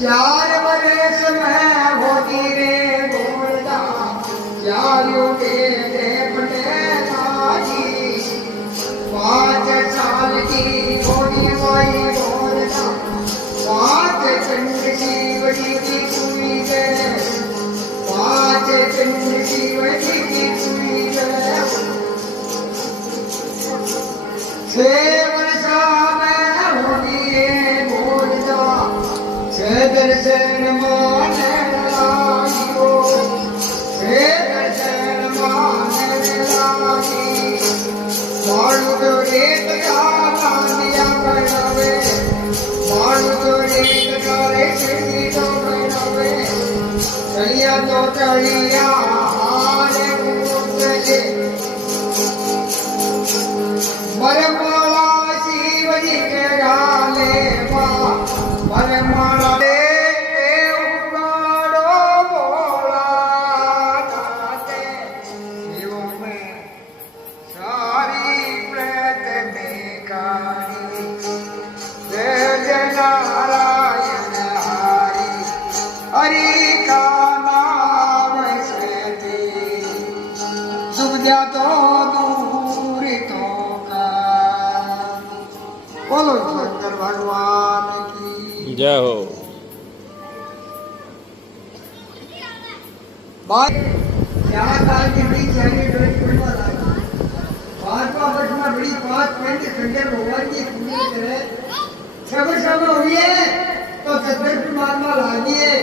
चार बरस में होती रे बोलता चारों के पटेलाजी 5 साल की होनी वही बोलता 5 चंड शिवजी की पूरी है 5 चंड शिवजी की पूरी है 6 वर्षा में होनी है बोलता दर्शन माने लागियो दर्शन माने लागी मानु तो एक कांदिया बनावे मानु तो एक करे सिद्धि तो बनावे चलिया तो चलिया हाले मुझे मरमाला शिवजी के गाले मां मरमाला तो दूर तो का बोलो शंकर भगवान की जय हो। बात 4 साल की बड़ी चाहिए पांचवा वर्ष में बड़ी 5 मिनट शंकर भगवान की पूरी करे 6 वर्ष में हुई है तो सदगुरु महात्मा लागी है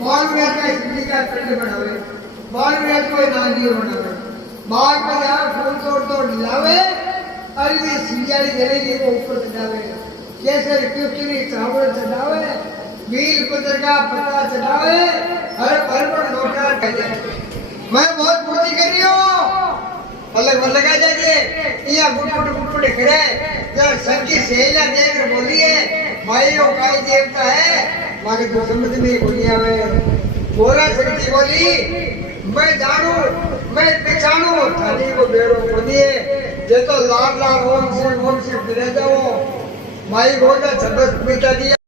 बाल में का सिद्धि का पिंड बनावे बाल में कोई नांदी बनावे बाग में यार फूल तोड़ लावे और ये सिंचाई जलेगी वो ऊपर चढ़ावे केसर क्योंकि चावल चढ़ावे मील पुत्र का पत्ता चढ़ावे हर परमण लोटा मैं बहुत पूरी कर रही हूँ अलग लगा जाइए यहाँ गुट खड़े जब सबकी सहेलियां देख कर बोली है भाई वो काई देवता है मारे को समझ नहीं बोली आवे बोला शक्ति बोली मैं जानू मैं पहचानू थाली को बेड़ो पड़ दिए जे तो लाल ओम से फिरे जाओ माई गोटा छब्बस पीता दिया।